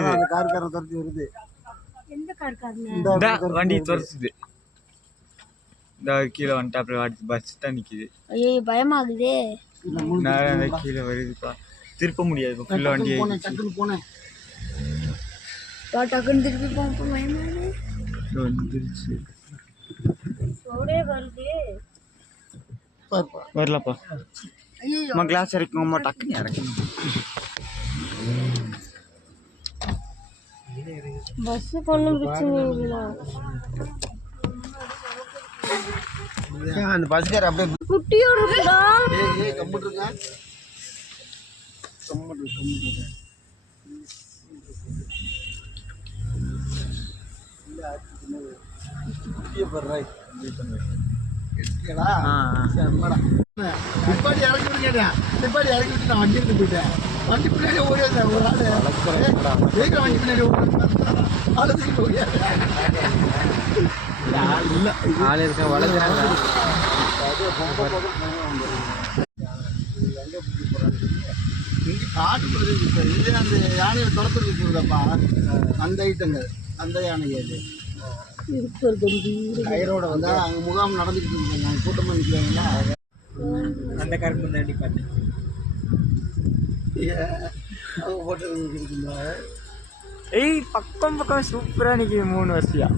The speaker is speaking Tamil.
அந்த கார்காரன் துரத்தி வருது. எந்த கார்காரன்? இந்த வண்டி துரத்துது. இந்த கீழே வந்துட்டு அப்புறம் பஸ் தான் நிக்குது. ஐயோ பயமாகுதே. நான் கீழே வருதுப்பா. திருப்ப முடியாது இப்போ ஃபுல்லாக வண்டி டக்குன்னு போனேன். டக்குன்னு திருப்பி போக பயமாகுது. வந்துருச்சு. சோடே வருது. வரலப்பா. ஐயோ அம்மா கிளாஸ் இறக்கணும்மா, டக்குன்னு இறக்கணும். பஸ் கொண்டு பிரச்சனை இல்லை. அந்த பஸ்கார் அப்படியே குட்டியோட இருக்குடா. ஏய் கம்ப்யூட்டர் இருக்கா? கம்ப்யூட்டர் நிப்பாடி இறக்கி விட்டுங்க. நிப்பாடி இறக்கி விட்டு நான் வண்டி எடுத்து போயிட்டேன். வண்டி பின்னாடி ஓடி வந்தேன். ஒரு ஆள் ஜெயிக்கிற வண்டி பின்னாடி ஓடி ஓடியாது. ஆள் இருக்க வளர்க்குறாங்க. இங்கே காட்டு பிரதேசம் இது. அந்த யானையை துரத்துறது போகுதப்பா. அந்த ஐட்டங்கள் அந்த யானை அது கயிறோட வந்து அங்கே முகாம் நடந்துக்கிட்டு இருக்காங்க. அங்கே கூட்டமாக நிற்கிறாங்களா அந்த கரும்பு தாண்டி பார்த்தேன். அவங்க போட்டு இருக்குங்களா? ஏய் பக்கம் பக்கம் சூப்பராக நிற்கிது 3 வருஷம்.